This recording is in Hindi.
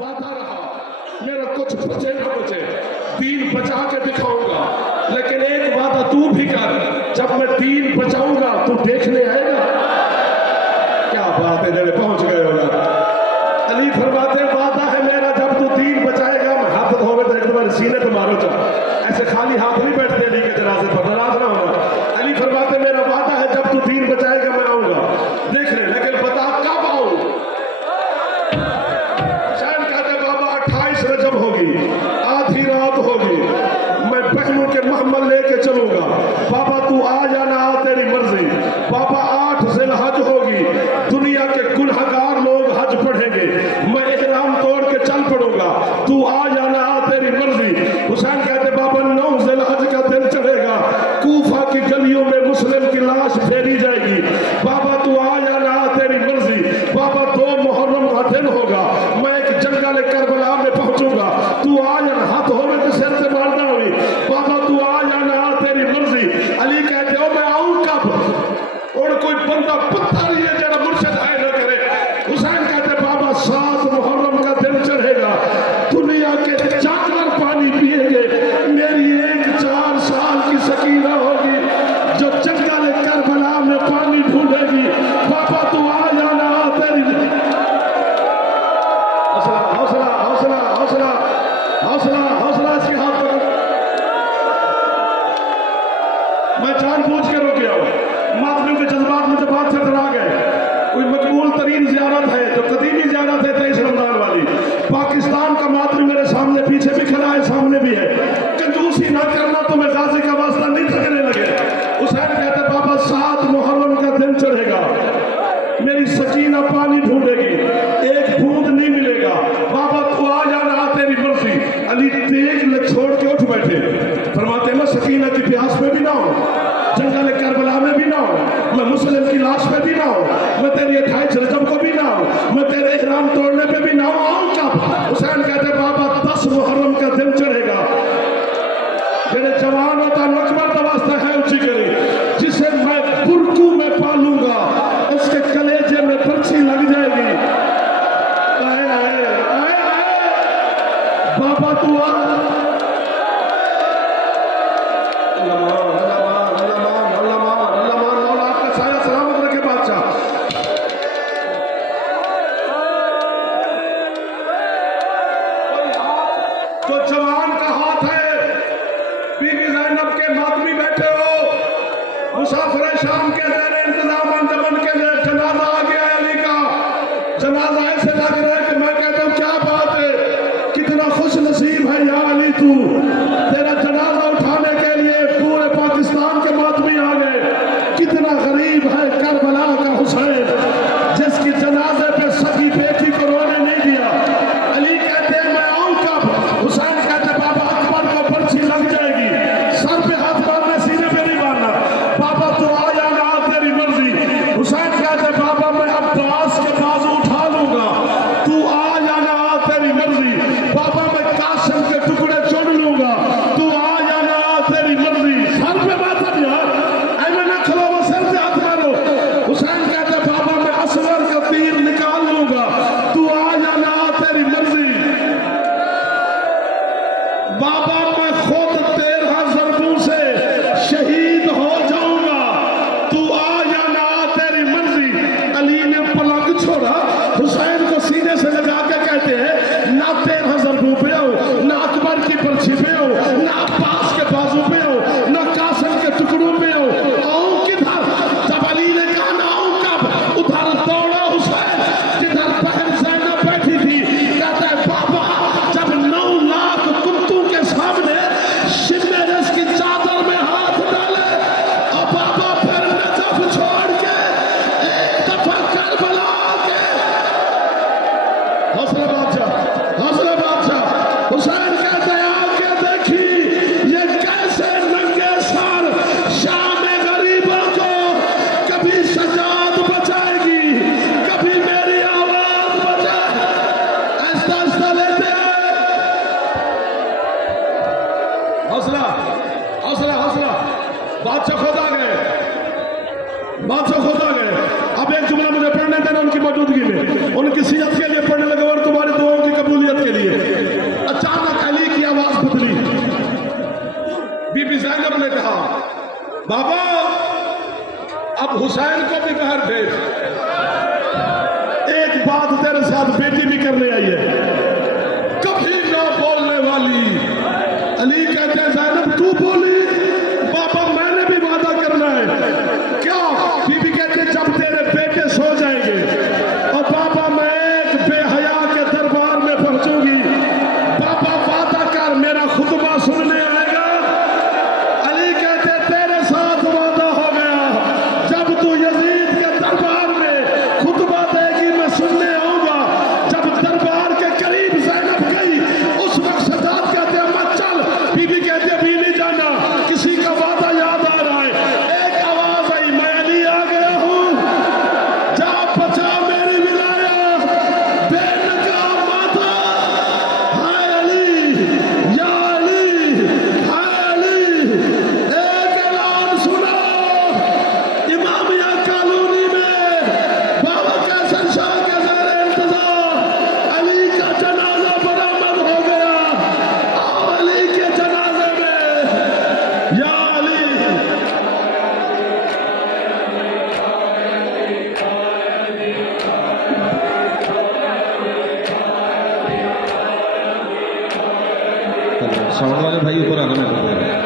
वादा रहा, मेरा कुछ बचे ना बचे, दीन बचा के दिखाऊंगा। लेकिन एक वादा तू भी कर, जब मैं दीन बचाऊंगा तू देखने आएगा। क्या बात है, जब पहुंच गए होगा। अली फरमाते वादा है मेरा, जब तू दीन बचाएगा, मैं हाथ धोवे तो एक बार सीने पे मारो जा, ऐसे खाली हाथ नहीं बैठते अली के जनाजे पर, नाराज ना होना। अली फरमाते मेरा वादा है, जब तू दीन बचाएगा मैं आऊंगा, देख ले, लेकिन बता कब आऊं। हुसैन कहते बाबा 28 रजब होगी, आधी रात होगी, मैं बहनों के महमल लेके चलूंगा। बाबा तू आ जाना, आ तेरी मर्जी। बाबा 8 ज़िलहज होगी, दुनिया के गुनहगार लोग हज पढ़ेंगे, मैं इहराम तोड़ के चल पड़ूंगा, तू आ जाना, आ तेरी मर्जी। हुसैन कहते बाबा 9 ज़िलहज का दिन चढ़ेगा, कूफा की गलियों में मुस्लिम की लाश फेरी जाएगी। बाबा तू आ जाना, आ तेरी मर्जी। बाबा 2 मुहर्रम का दिन होगा, मैं एक जंगल करबला में पहुंचूंगा, तू आ जाना, हाथ होने के सिर से मारना हुई। बाबा तू आ जाना, आ तेरी मर्जी। अली कहते हो मैं आऊं कब, और कोई बंदा पत्थर ही है जरा मुर्शिद है न करे। हुसैन कहते बाबा 7 मुहर्रम का दिन चढ़ेगा, दुनिया के जानवर पानी पिएंगे, मेरी एक 4 साल की सकीना होगी जो जंगल करबला में पानी ढूंढेगी। बाबा तू आ जाना, आ तेरी। हौसला हौसला हौसला हौसला हौसला हौसला, इसके हाथ पर मैं जानबूझ के रोक गया हूं। मातमी के जज्बात मुझे बात से डरा गए। कोई मकबूल तरीन ज़ियारत है जो कदीमी ज़ियारत है 23 रमजान वाली, पाकिस्तान का मातमी मेरे सामने पीछे भी खड़ा है, सामने भी है। कंजूसी ना करना, तो मैं गाजी का वास्ता नहीं थकने लगे। हुसैन कहते बाबा 7 मुहर्रम का दिन चढ़ेगा, मेरी सकीना पानी ढूंढेगी, एक बूंद नहीं मिलेगा। बाबा तू आ जाना, आ तेरी मर्जी। अली तेग छोड़ के उठ बैठे, फरमाते मैं सकीना की प्यास में भी ना हूं, जंगल करबला में भी ना हूं, मैं मुस्लिम की लाश में भी ना हूं, मैं तेरी 28 रजब को भी ना हूं, मैं तेरे इहराम तोड़ने पे भी ना हूं, आऊं कब। हुसैन कहते बाबा 10 मुहर्रम का दिन चढ़ेगा, मेरे जवान होता नकबर का वास्ता है ऊंची करी, जिसे मैं बुरकू में पालूंगा, उसके कलेजे में पर्ची लग जाएगी। आए आए आए आए बाबा तू आ। तो जवान का हाथ है, बीबी ज़ैनब के मातमी बैठे हो, मुसाफिर शाम के ज़ेरे इंतजाम अंजमन के जनाजा आ गया अली का। जनाजा ऐसे लग रहा है कि मैं कहता हूँ क्या बात है, कितना खुश नसीब है या अली तू, तेरा जनाजा उठाने के लिए पूरे पाकिस्तान के मातमी आ गए। कितना गरीब है करबला का हुसैन, जिसकी जनाजे पे सगी बेटी को रोने नहीं दिया। अली कहते हैं मैं आऊं कब। हुसैन कहते बाबा अकबर को पर्ची लग जाएगी, सर पे हाथ मारना, सीने पे नहीं मारना। बाबा तू आ जाना, आ तेरी मर्जी। हुसैन कहते बाबा मैं अब्बास के बाजू उठा लूंगा, तू आ जाना, आ तेरी मर्जी। बाबा मैं कासिम के टुकड़े चुन लूंगा, तू आ जाना, आ तेरी मर्जी। सर पे माथा यार, ऐसे ना खलो, वो सर पे हाथ मारो। हुसैन कहते बाबा मैं असगर का तीर निकाल लूंगा, तू आ जाना, आ तेरी मर्जी। बाबा मैं खुद 13 ज़रबों से शहीद हो जाऊंगा, तू आ जाना, आ तेरी मर्जी। अली ने पलंग छोड़ा, हुसैन को सीने से लगा के कहते हैं ना 13 ज़रबों पे हो, ना अकबर की पर्ची पे हो, ना अब्बास के बाजू पे हो, ना कासिम के टुकड़ों पे हो, आऊं किधर। जब अली ने कहा ना आऊं कब, उधर दौड़ा हुसैन जिधर बहन ज़ैनब बैठी थी। कहता है बाबा जब 9 लाख कुत्तों के सामने शिमरस की चादर में हाथ डाले, और बाबा फिर नजफ छोड़ के एक दफा करबला आके। हौसला बादशाह, हौसला बादशाह। हुसैन कहते हैं आके देखी ये कैसे नंगे सर शाम गरीबों को कभी सजाद बचाएगी, कभी मेरी आवाज बचाए। आहिस्ता आहिस्ता लेते हैं। हौसला हौसला हौसला। बादशाह खुद आ गए, बादशाह खुद आ गए। अब एक जुमला मुझे पढ़ने देना उनकी मौजूदगी में, उनकी सीरत के लिए पढ़ने लगे और तुम्हारी एक बात तेरे साथ बेटी भी करने आई है, कभी ना बोलने वाली। अली कहते हैं ज़ैनब तू बोली, बाबा मैंने भी वादा करना है। क्या? बीबी कहते हैं जब तेरे बेटे सो जाएंगे और बाबा मैं एक बेहया के दरबार में पहुंचूंगी, बाबा वादा कर मेरा खुतबा सुनने आएगा। अली कहते तेरे साथ वादा हो गया, जब तू यजीद के दरबार में खुतबा देगी मैं सुनने आऊंगा। जब दरबार के करीब ज़ैनब गई उस वक्त सदात कहते हैं मत चल। बीबी कहते अभी नहीं जाना, किसी का वादा याद आ रहा है। एक आवाज आई मैं अली आ गया हूं, जा बचा मेरी विलायत, बेनका माता। हाय अली, या अली, हाय अली। एक ऐलान सुना इमामिया कॉलोनी में बाबा कैसर शाह के ज़ेरे इंतजार अली का जनाजा बरामद हो गया। आओ अली के जनाजे में, या अली। साउंड वाले भाई ऊपर आना।